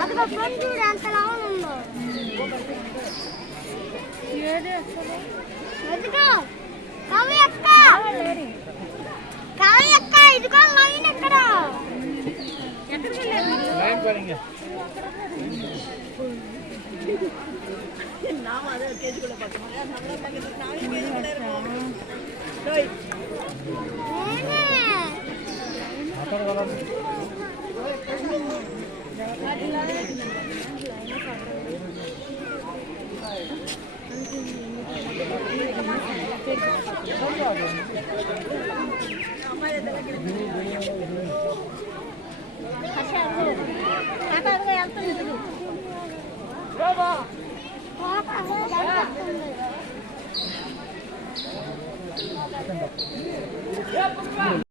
అదిగో ఫ్రెండ్ చూడు ఎంత లావు ఉందో. ఎదుగో కవి అక్క, కవి అక్క, ఇదిగో లైన్ ఎక్కడ లైన్ పడింగ नाम आधा केजी को पकड़ मारा हमरा पकड़ नाम ही केजी को डोई हाथर वाला अच्छा काका अदगो వెళ్తుంది బాబా